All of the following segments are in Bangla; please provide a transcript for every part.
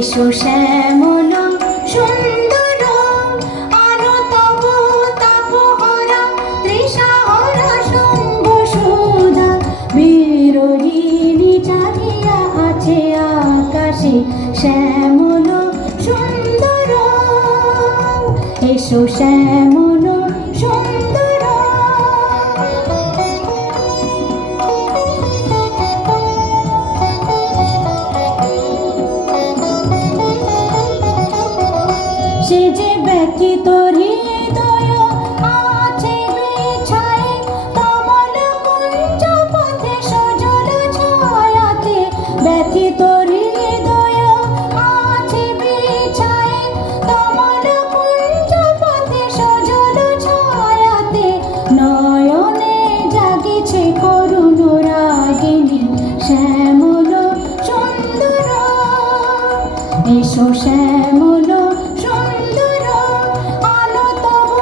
এসো শ্যামল সুন্দর আলো তব তাপহরা তৃষাহরা শম্ভ সুধা বিরোহিণী চাহিয়া আছে আকাশে শ্যামল সুন্দর। এসো শ্যামল সুন্দর। সে যে ব্যথিত হৃদয় আছে বিছায়ে কমল কুঞ্জ পথে সজল ছায়াতে। ব্যথিত হৃদয় আছে বিছায়ে কমল কুঞ্জ পথে সজল ছায়াতে। নয়নে জাগিছে করুণ রাগিনী শ্যামল সুন্দর। এসো শ্যামল সুন্দর আলো তব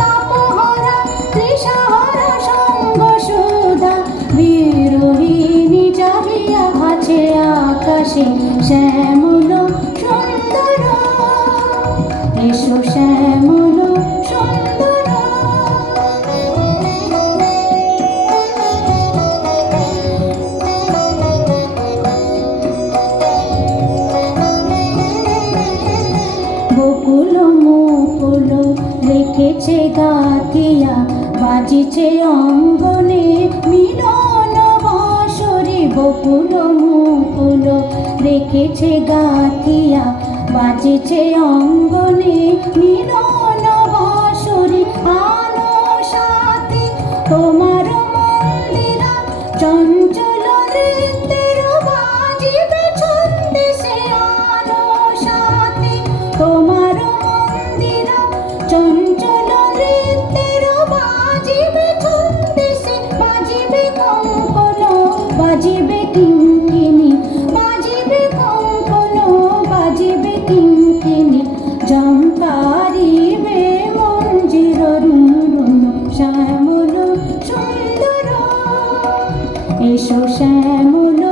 তাপহরা তৃষাহরা শম্ভ সুধা বিরোহিণী চাহিয়া আছে আকাশে শ্যামল সুন্দর। এসো শ্যামল সুন্দর। বকুল মুকুল রেখেছে গাথিয়া বাজিছে অঙ্গনে মিলন বাঁশরি। বকুল মুকুল রেখেছে গাথিয়া বাজিছে অঙ্গনে মিলন বাঁশরি। আনো সাথে তোমার মন্দিরা চঞ্চল নৃত্যের বাজিবে ছন্দে সে। আনো সাথে তোমার মন্দিরা চঞ্চল নৃত্যের বাজিবে ছন্দে সে। বাজিবে কঙ্কন বাজিবে কিঙ্কিণী বাজিবে কঙ্কন বাজিবে কিঙ্কিণী। ঝঙ্কারিবে মঞ্জির রুনরুন শ্যামল সুন্দর। এসো শ্যামল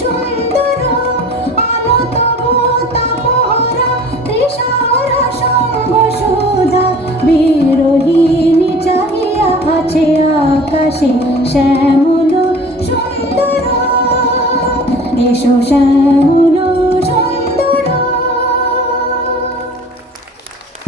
সুন্দর আলো তব তাপহরা তৃষাহরা শম্ভ সুধা বিরোহিণী চাহিয়া আছে আকাশে শ্যামল সুন্দর। এসো শ্যামল।